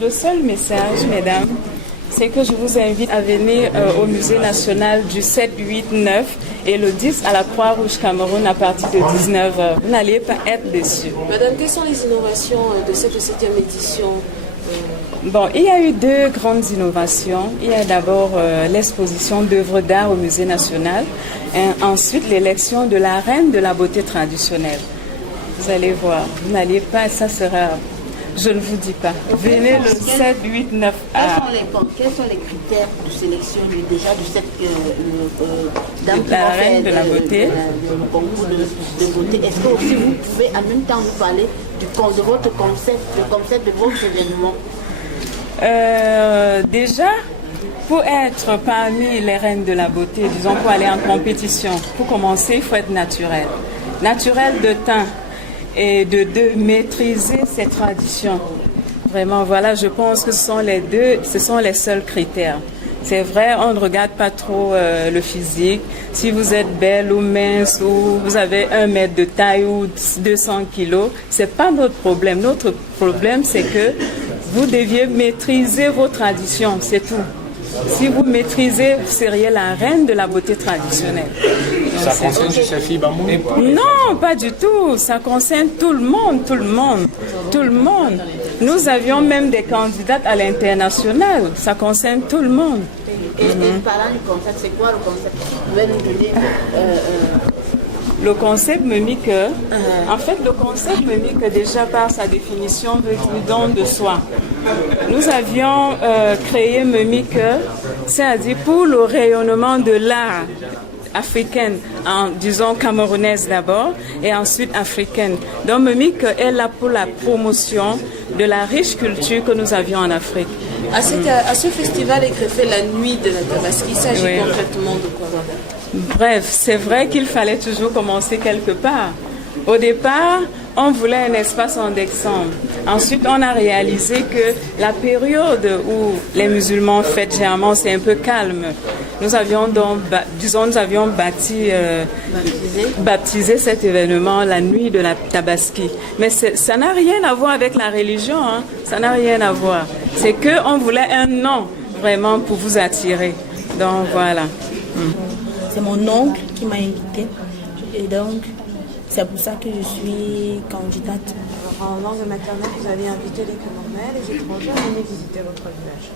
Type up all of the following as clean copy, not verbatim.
Le seul message, mesdames, c'est que je vous invite à venir au Musée national du 7, 8, 9 et le 10 à la Croix-Rouge Cameroun à partir de 19h. Vous n'allez pas être déçus. Madame, quelles sont les innovations de cette 7e édition? Bon, il y a eu deux grandes innovations. Il y a d'abord l'exposition d'œuvres d'art au Musée national et ensuite l'élection de la reine de la beauté traditionnelle. Vous allez voir, vous n'allez pas, ça sera... Je ne vous dis pas. Venez le 7, 8, 9 A. Quels sont les critères de sélection déjà de cette dame qui la va reine de la beauté, le concours de beauté? Est-ce que aussi vous pouvez en même temps nous parler de votre concept, le concept de votre événement? Déjà, pour être parmi les reines de la beauté, disons pour aller en compétition, pour commencer, il faut être naturel. Naturel de teint. Et de deux, maîtriser ses traditions. Vraiment, voilà, je pense que ce sont les seuls critères. C'est vrai, on ne regarde pas trop le physique. Si vous êtes belle ou mince ou vous avez 1 mètre de taille ou 200 kilos, c'est pas notre problème. Notre problème, c'est que vous deviez maîtriser vos traditions, c'est tout. Si vous maîtrisez, vous seriez la reine de la beauté traditionnelle. Ça concerne juste les filles Bamou? Non, pas du tout. Ça concerne tout le monde, tout le monde, tout le monde. Nous avions même des candidates à l'international. Ça concerne tout le monde. Et parlant du concept, c'est quoi le concept? Vous pouvez nous donner le concept Memique, en fait, le concept Memique, déjà par sa définition, veut dire don de soi. Nous avions créé Memique, c'est-à-dire pour le rayonnement de l'art africaine, disons camerounaise d'abord, et ensuite africaine. Donc Memique est là pour la promotion de la riche culture que nous avions en Afrique. À ce festival est greffé la nuit de la Tabaski. Il s'agit concrètement de quoi? Bref, c'est vrai qu'il fallait toujours commencer quelque part. Au départ, on voulait un espace en décembre. Ensuite, on a réalisé que la période où les musulmans fêtent généralement, c'est un peu calme. Nous avions donc, baptisé cet événement la nuit de la Tabaski. Mais ça n'a rien à voir avec la religion, hein. Ça n'a rien à voir. C'est qu'on voulait un nom vraiment pour vous attirer. Donc voilà. C'est mon oncle qui m'a invité et donc c'est pour ça que je suis candidate. Alors, en langue maternelle, vous avez invité les Camerounais, les étrangers à venir visiter votre village.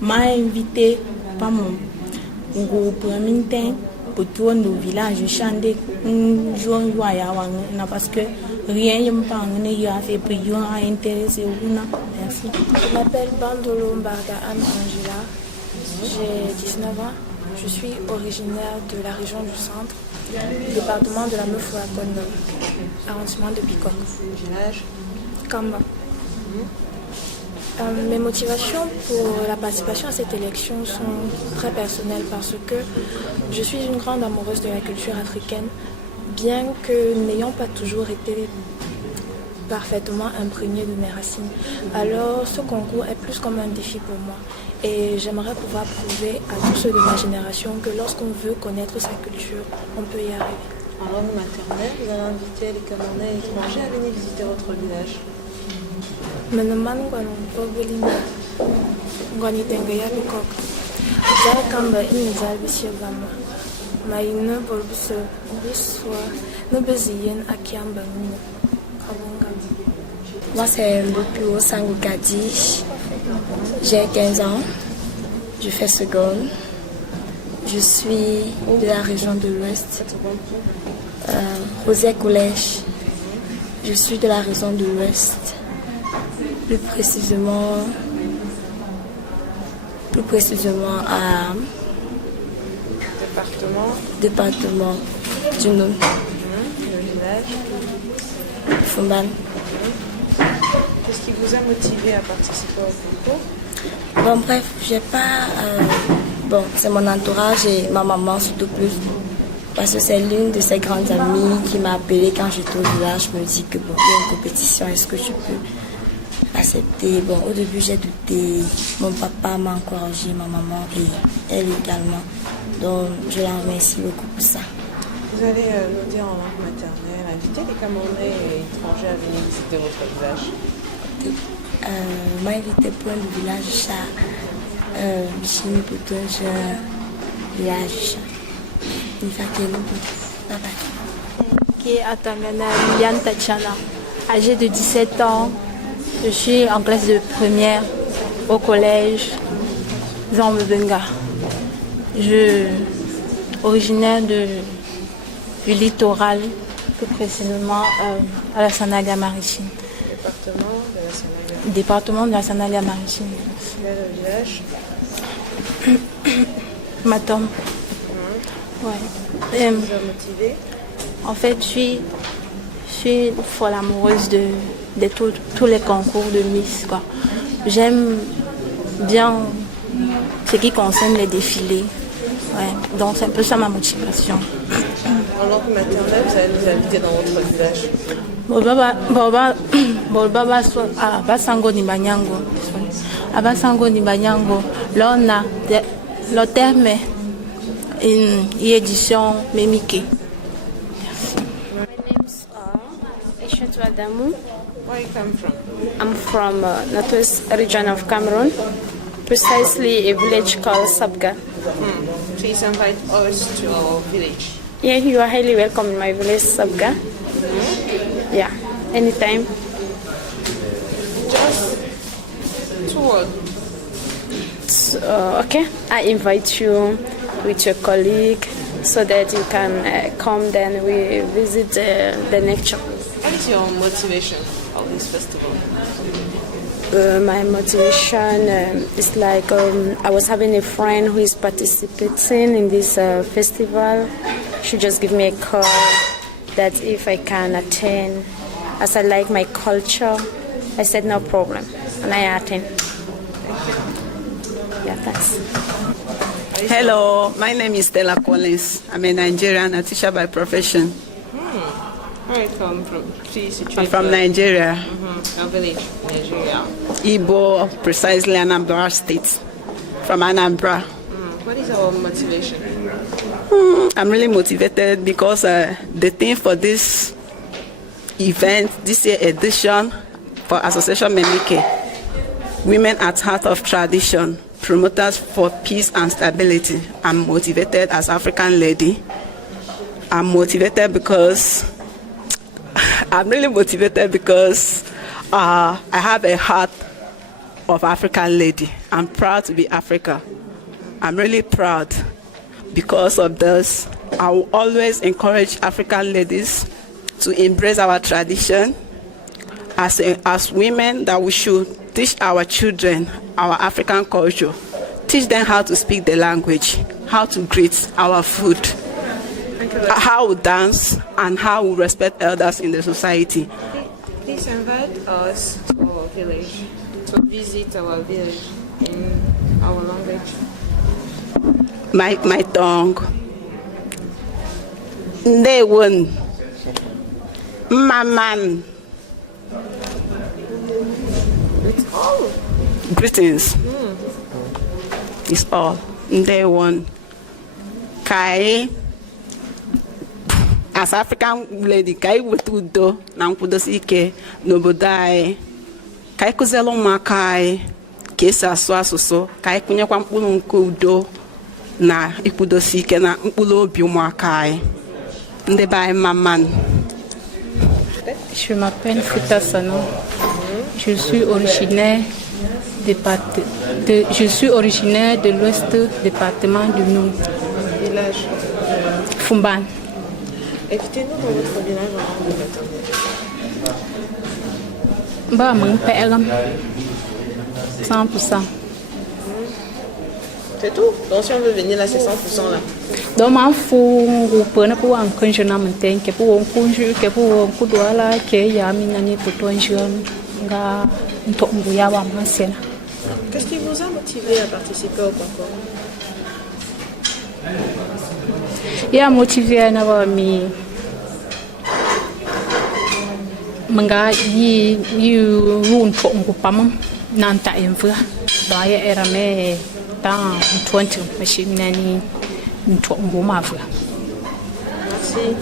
M'a invité par mon groupe pour tourner au village, je chantais parce que rien ne me fait pour intéresser. Merci. Je m'appelle Bandolo Mbarga Anne Angela, j'ai 19 ans, je suis originaire de la région du centre, département de la Meufouakone, arrondissement de Bikok. Village Kamba. Mes motivations pour la participation à cette élection sont très personnelles parce que je suis une grande amoureuse de la culture africaine, bien que n'ayant pas toujours été parfaitement imprégnée de mes racines. Alors ce concours est plus comme un défi pour moi et j'aimerais pouvoir prouver à tous ceux de ma génération que lorsqu'on veut connaître sa culture, on peut y arriver. En langue maternelle, vous allez inviter les Camerounais et étrangers à venir visiter votre village. Meneman Gwanopogolina Gwanitengeya Bikok Kamba Inizabishevama Maïne Bolbus Biswa Nubezien Akiamba Mine. Moi, c'est Mbopio Sangokadi. J'ai 15 ans. Je fais seconde. Je suis de la région de l'Ouest. Rosé Collège. Je suis de la région de l'Ouest. Plus précisément à département du Nord. Le village Fumban. Qu'est-ce qui vous a motivé à participer au concours? Bon, bref, j'ai pas. C'est mon entourage et ma maman surtout plus. Parce que c'est l'une de ses grandes amies qui m'a appelée quand j'étais au village. Je me dis que bon, il y a une compétition, est-ce que je peux accepter? Bon, au début j'ai douté. Mon papa m'a encouragé, ma maman et elle également. Donc je la remercie beaucoup pour ça. Vous allez nous dire en langue maternelle, inviter les Camerounais et étrangers venir visiter votre village? Moi, j'étais pour le village chat. Chimi pour tout un village chat. Il fait que nous, papa. Qui est Atamena Liliane Tachana, âgée de 17 ans. Je suis en classe de première au collège Zambebenga. Je originaire du littoral, plus précisément à la Sanaga Maritime. Département de la Sanaga Maritime. Le village? Matom. Ouais. Vous êtes motivée? En fait, je suis folle amoureuse de tous les concours de Miss, quoi. J'aime bien ce qui concerne les défilés. Ouais. Donc c'est un peu ça ma motivation. En langue maternelle, vous allez nous inviter dans votre village? Abasango ni Banyango. Abasango ni Banyango. Là, on a le terme une édition Mémiké. My name's Ishatu Adamu. Where you come from? I'm from northwest region of Cameroon, precisely a village called Sabga. Please invite us to our village. Yeah, you are highly welcome in my village, Sabga. Yeah, anytime. Just 2 words. Okay, I invite you with your colleague so that you can come. Then we visit the nature. What is your motivation of this festival? My motivation is like I was having a friend who is participating in this festival. She just give me a call that if I can attend, as I like my culture. I said no problem, and I attend. Yeah, thanks. Hello, my name is Stella Collins. I'm a Nigerian, a teacher by profession. Where you come from? Please, I'm from Nigeria. Your village, Nigeria. Igbo, precisely Anambra State. From Anambra. What is our motivation? I'm really motivated because the theme for this event, this year edition for Association Memike, Women at Heart of Tradition, promoters for peace and stability. I'm motivated as African lady. I'm motivated because I'm really motivated because I have a heart of African lady. I'm proud to be Africa. I'm really proud. Because of this, I will always encourage African ladies to embrace our tradition as women, that we should teach our children our African culture, teach them how to speak the language, how to greet, our food, how we dance, and how we respect elders in the society. Please invite us to our village, to visit our village in our language. My tongue. Ndewon. Maman. It's all. Greetings. It's all. Ndewon. Kai. As African lady, kai wutudo na nkwudosi ike n'obodo anyị. Kai kụzielu ụmụaka anyị ka esi asụ asụsụ, kai kụnyekwa mkpụrụ nke udo na ikwudosi ike na mkpụrụ obi ụmụaka anyị. Ndị be anyị maman. Je m'appelle Fouta Sano. Je suis originaire de l'ouest département du Nord. Village. Fumban. Invitez-nous dans votre village en langue maternelle. Bah, mon père, 100%. C'est tout. Donc si on veut venir là, c'est 100% là. Donc, ma fou, ou peu ne peut en conjurer un matin, que pour un conjure, que pour un coup de la, que y a mis un pour toi un jeune, gars, un tombouya ou un massena. Qu'est-ce qui vous a motivé à participer au concours? Il a motivé à n'avoir mis. Manga yi run to ngupam nanta envua ba ya era me ta 20 machine nani to nguma vua. Merci.